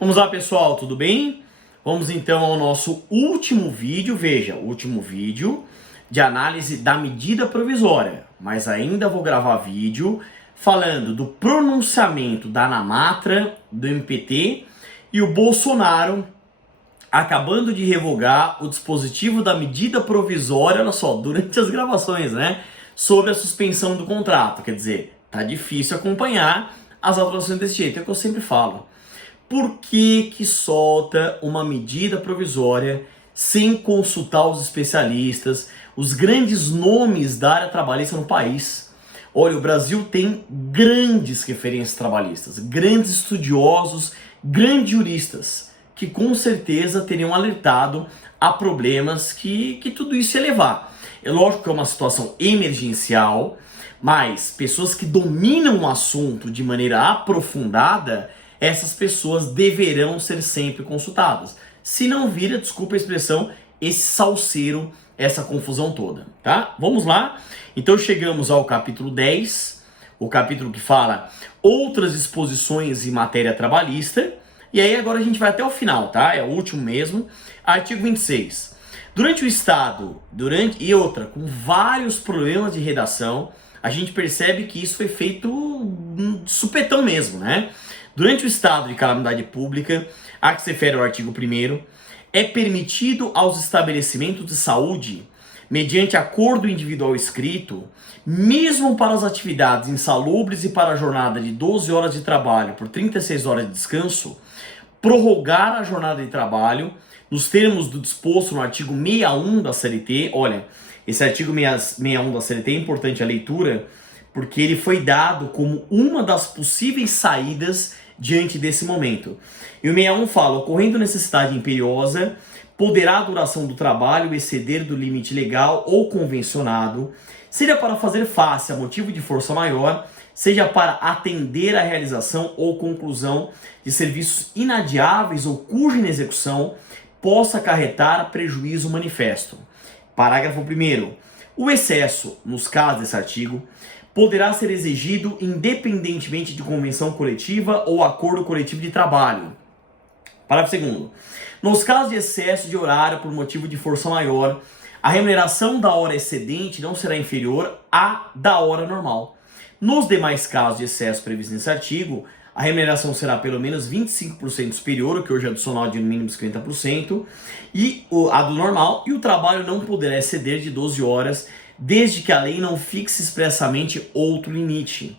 Vamos lá, pessoal, tudo bem? Vamos então ao nosso último vídeo, veja, último vídeo de análise da medida provisória, mas ainda vou gravar vídeo falando do pronunciamento da ANAMATRA, do MPT e o Bolsonaro acabando de revogar o dispositivo da medida provisória, olha só, durante as gravações, né? Sobre a suspensão do contrato, quer dizer, tá difícil acompanhar as atuações desse jeito, é o que eu sempre falo. Por que solta uma medida provisória sem consultar os especialistas, os grandes nomes da área trabalhista no país? Olha, o Brasil tem grandes referências trabalhistas, grandes estudiosos, grandes juristas, que com certeza teriam alertado a problemas que tudo isso ia levar. É lógico que é uma situação emergencial, mas pessoas que dominam o assunto de maneira aprofundada, essas pessoas deverão ser sempre consultadas. Se não vira, desculpa a expressão, esse salseiro, essa confusão toda, tá? Vamos lá. Então chegamos ao capítulo 10, o capítulo que fala outras disposições em matéria trabalhista. E aí agora a gente vai até o final, tá? É o último mesmo. Artigo 26. Durante o Estado, com vários problemas de redação, a gente percebe que isso foi feito de supetão mesmo, né? Durante o estado de calamidade pública, a que se refere ao artigo 1º, é permitido aos estabelecimentos de saúde, mediante acordo individual escrito, mesmo para as atividades insalubres e para a jornada de 12 horas de trabalho por 36 horas de descanso, prorrogar a jornada de trabalho nos termos do disposto no artigo 61 da CLT. Olha, esse artigo 61 da CLT é importante a leitura, porque ele foi dado como uma das possíveis saídas diante desse momento. E o 61 fala: ocorrendo necessidade imperiosa, poderá a duração do trabalho exceder do limite legal ou convencionado, seja para fazer face a motivo de força maior, seja para atender à realização ou conclusão de serviços inadiáveis ou cuja inexecução possa acarretar prejuízo manifesto. Parágrafo 1º. O excesso, nos casos desse artigo, poderá ser exigido independentemente de convenção coletiva ou acordo coletivo de trabalho. Parágrafo 2º. Nos casos de excesso de horário por motivo de força maior, a remuneração da hora excedente não será inferior à da hora normal. Nos demais casos de excesso previstos nesse artigo, a remuneração será pelo menos 25% superior, o que hoje é adicional de no mínimo 50%, e a do normal, e o trabalho não poderá exceder de 12 horas, desde que a lei não fixe expressamente outro limite.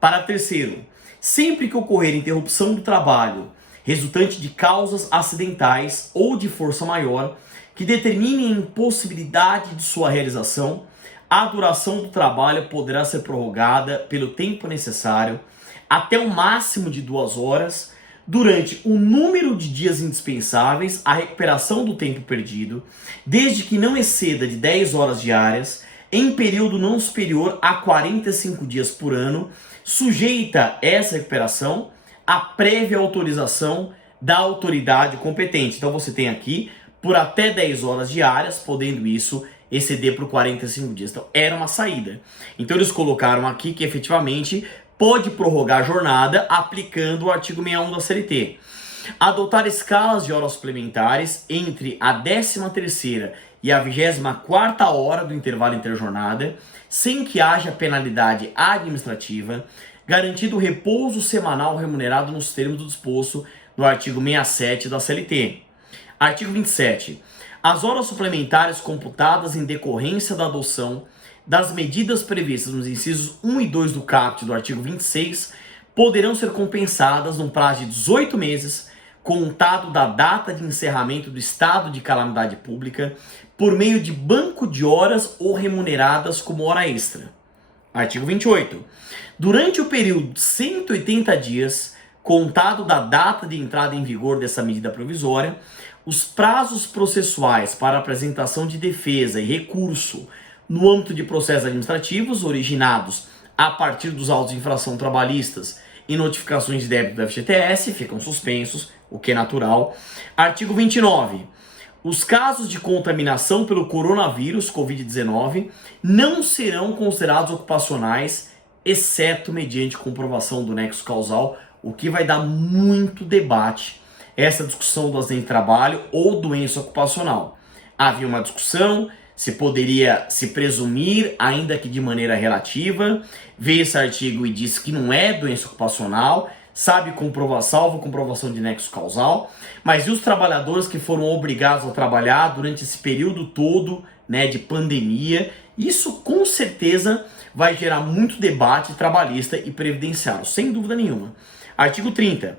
Parágrafo 3º. Sempre que ocorrer interrupção do trabalho resultante de causas acidentais ou de força maior que determinem a impossibilidade de sua realização, a duração do trabalho poderá ser prorrogada pelo tempo necessário até o máximo de 2 horas, durante o número de dias indispensáveis à recuperação do tempo perdido, desde que não exceda de 10 horas diárias, em período não superior a 45 dias por ano, sujeita essa recuperação à prévia autorização da autoridade competente. Então você tem aqui por até 10 horas diárias, podendo isso exceder por 45 dias. Então era uma saída. Então eles colocaram aqui que efetivamente pode prorrogar a jornada aplicando o artigo 61 da CLT. Adotar escalas de horas suplementares entre a 13ª e a 24ª hora do intervalo interjornada, sem que haja penalidade administrativa, garantido o repouso semanal remunerado nos termos do disposto no artigo 67 da CLT. Artigo 27. As horas suplementares computadas em decorrência da adoção das medidas previstas nos incisos 1 e 2 do caput do artigo 26 poderão ser compensadas num prazo de 18 meses, contado da data de encerramento do estado de calamidade pública, por meio de banco de horas ou remuneradas como hora extra. Artigo 28. Durante o período de 180 dias, contado da data de entrada em vigor dessa medida provisória, os prazos processuais para apresentação de defesa e recurso no âmbito de processos administrativos originados a partir dos autos de infração trabalhistas e notificações de débito da FGTS ficam suspensos, o que é natural. Artigo 29. Os casos de contaminação pelo coronavírus Covid-19 não serão considerados ocupacionais, exceto mediante comprovação do nexo causal, o que vai dar muito debate essa discussão do acidente de trabalho ou doença ocupacional. Havia uma discussão se poderia se presumir, ainda que de maneira relativa. Veio esse artigo e disse que não é doença ocupacional, sabe salvo comprovação de nexo causal. Mas e os trabalhadores que foram obrigados a trabalhar durante esse período todo, né, de pandemia? Isso com certeza vai gerar muito debate trabalhista e previdenciário, sem dúvida nenhuma. Artigo 30.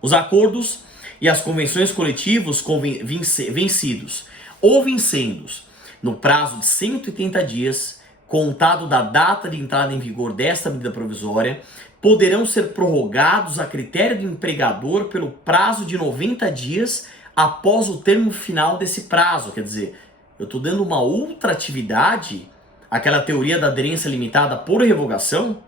Os acordos e as convenções coletivos vencidos ou vincendos no prazo de 180 dias, contado da data de entrada em vigor desta medida provisória, poderão ser prorrogados a critério do empregador pelo prazo de 90 dias após o termo final desse prazo. Quer dizer, eu estou dando uma outra atividade, aquela teoria da aderência limitada por revogação.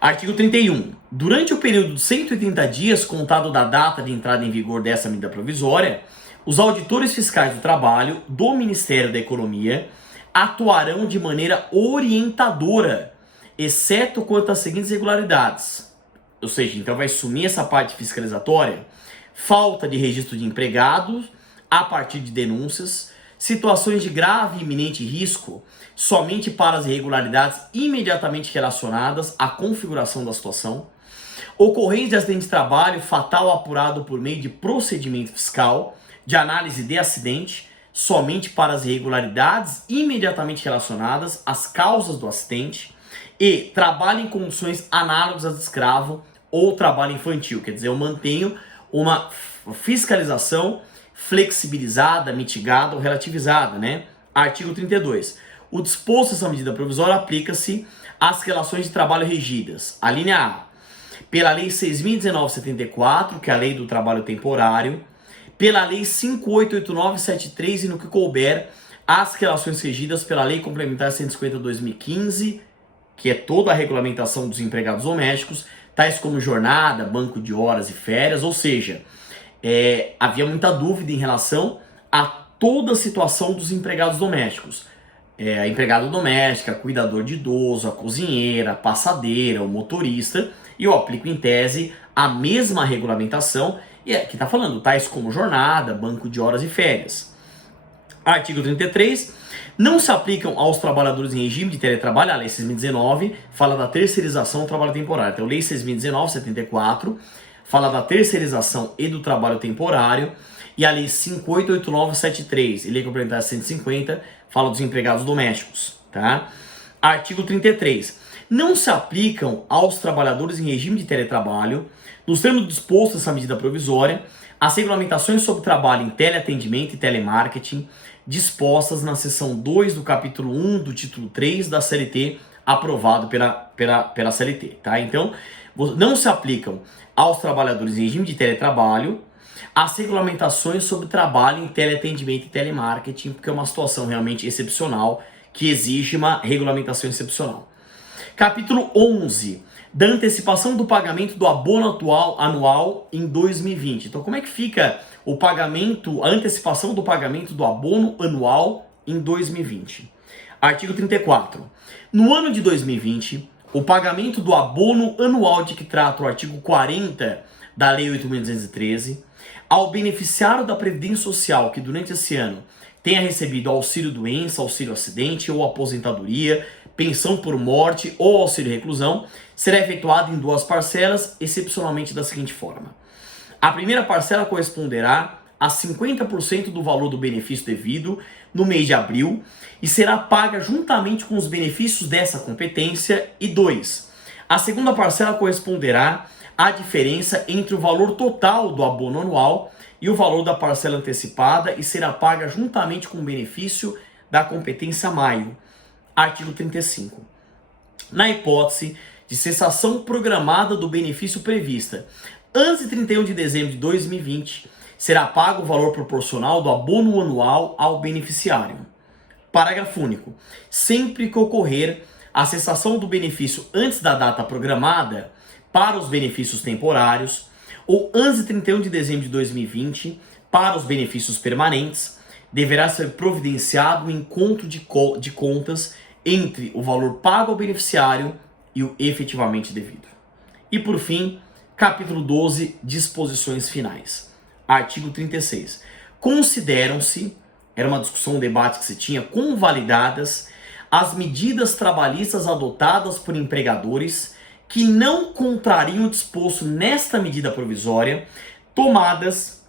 Artigo 31. Durante o período de 180 dias, contado da data de entrada em vigor dessa medida provisória, os auditores fiscais do trabalho do Ministério da Economia atuarão de maneira orientadora, exceto quanto às seguintes irregularidades. Ou seja, então vai sumir essa parte fiscalizatória: falta de registro de empregados a partir de denúncias, situações de grave e iminente risco somente para as irregularidades imediatamente relacionadas à configuração da situação, ocorrência de acidente de trabalho fatal apurado por meio de procedimento fiscal de análise de acidente somente para as irregularidades imediatamente relacionadas às causas do acidente, e trabalho em condições análogas às de escravo ou trabalho infantil. Quer dizer, eu mantenho uma fiscalização flexibilizada, mitigada ou relativizada, né? Artigo 32. O disposto dessa medida provisória aplica-se às relações de trabalho regidas. A linha A, pela Lei 6.019/74, que é a Lei do Trabalho Temporário, pela Lei 5889/73 e no que couber, as relações regidas pela Lei Complementar 150/2015, que é toda a regulamentação dos empregados domésticos, tais como jornada, banco de horas e férias. Ou seja, havia muita dúvida em relação a toda a situação dos empregados domésticos. A empregada doméstica, cuidador de idoso, a cozinheira, a passadeira, o motorista, e eu aplico em tese a mesma regulamentação, que está falando tais como jornada, banco de horas e férias. Artigo 33. Não se aplicam aos trabalhadores em regime de teletrabalho. A Lei 6.019 fala da terceirização do trabalho temporário. Então, a Lei 6.019/74 fala da terceirização e do trabalho temporário. E a Lei 5889/73 e Lei Complementar 150 fala dos empregados domésticos. Tá? Artigo 33. Não se aplicam aos trabalhadores em regime de teletrabalho, nos termos dispostos nessa medida provisória, as regulamentações sobre trabalho em teleatendimento e telemarketing dispostas na seção 2 do capítulo 1 do título 3 da CLT, aprovado pela CLT. Tá? Então, não se aplicam aos trabalhadores em regime de teletrabalho as regulamentações sobre trabalho em teleatendimento e telemarketing, porque é uma situação realmente excepcional que exige uma regulamentação excepcional. Capítulo 11, da antecipação do pagamento do abono anual em 2020. Então, como é que fica o pagamento, a antecipação do pagamento do abono anual em 2020? Artigo 34. No ano de 2020, o pagamento do abono anual de que trata o artigo 40 da Lei 8.213, ao beneficiário da Previdência Social que durante esse ano tenha recebido auxílio-doença, auxílio-acidente ou aposentadoria, pensão por morte ou auxílio-reclusão, será efetuado em 2 parcelas, excepcionalmente da seguinte forma. A primeira parcela corresponderá a 50% do valor do benefício devido no mês de abril e será paga juntamente com os benefícios dessa competência. E 2. A segunda parcela corresponderá à diferença entre o valor total do abono anual e o valor da parcela antecipada e será paga juntamente com o benefício da competência maio. Artigo 35. Na hipótese de cessação programada do benefício prevista antes de 31 de dezembro de 2020, será pago o valor proporcional do abono anual ao beneficiário. Parágrafo único. Sempre que ocorrer a cessação do benefício antes da data programada para os benefícios temporários ou antes de 31 de dezembro de 2020 para os benefícios permanentes, deverá ser providenciado um encontro de contas entre o valor pago ao beneficiário e o efetivamente devido. E por fim, Capítulo 12, disposições finais. Artigo 36. Consideram-se, era uma discussão, um debate que se tinha, convalidadas as medidas trabalhistas adotadas por empregadores que não contrariam o disposto nesta medida provisória, tomadas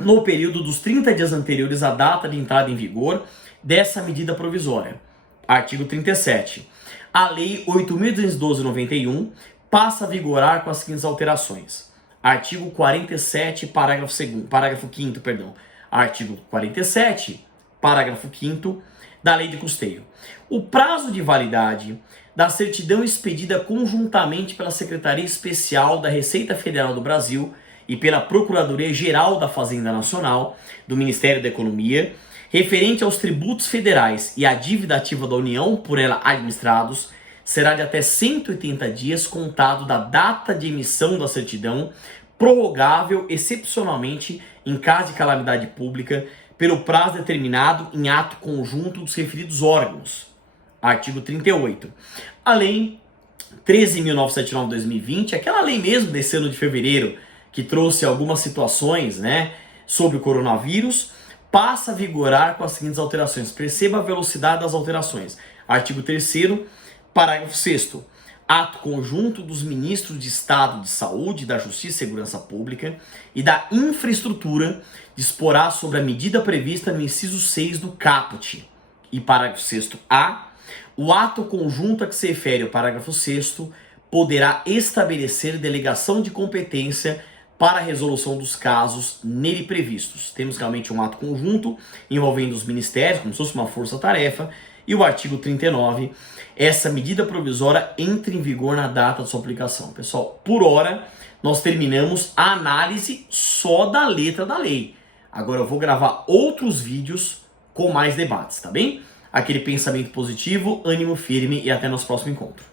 no período dos 30 dias anteriores à data de entrada em vigor dessa medida provisória. Artigo 37. A Lei 8.212/91 passa a vigorar com as seguintes alterações. Artigo 47, parágrafo 5º, perdão. Artigo 47, parágrafo 5º da Lei de Custeio. O prazo de validade da certidão expedida conjuntamente pela Secretaria Especial da Receita Federal do Brasil e pela Procuradoria-Geral da Fazenda Nacional do Ministério da Economia, referente aos tributos federais e à dívida ativa da União por ela administrados, será de até 180 dias contado da data de emissão da certidão, prorrogável excepcionalmente em caso de calamidade pública, pelo prazo determinado em ato conjunto dos referidos órgãos. Artigo 38. A Lei 13.979/2020, aquela lei mesmo desse ano de fevereiro, que trouxe algumas situações, sobre o coronavírus, passa a vigorar com as seguintes alterações. Perceba a velocidade das alterações. Artigo 3º, parágrafo 6º. Ato conjunto dos ministros de Estado de Saúde, da Justiça e Segurança Pública e da Infraestrutura disporá sobre a medida prevista no inciso 6 do caput. E parágrafo 6º-A. O ato conjunto a que se refere o parágrafo 6º poderá estabelecer delegação de competência para a resolução dos casos nele previstos. Temos realmente um ato conjunto envolvendo os ministérios, como se fosse uma força-tarefa, e o artigo 39, essa medida provisória entra em vigor na data de sua aplicação. Pessoal, por hora, nós terminamos a análise só da letra da lei. Agora eu vou gravar outros vídeos com mais debates, tá bem? Aquele pensamento positivo, ânimo firme e até nosso próximo encontro.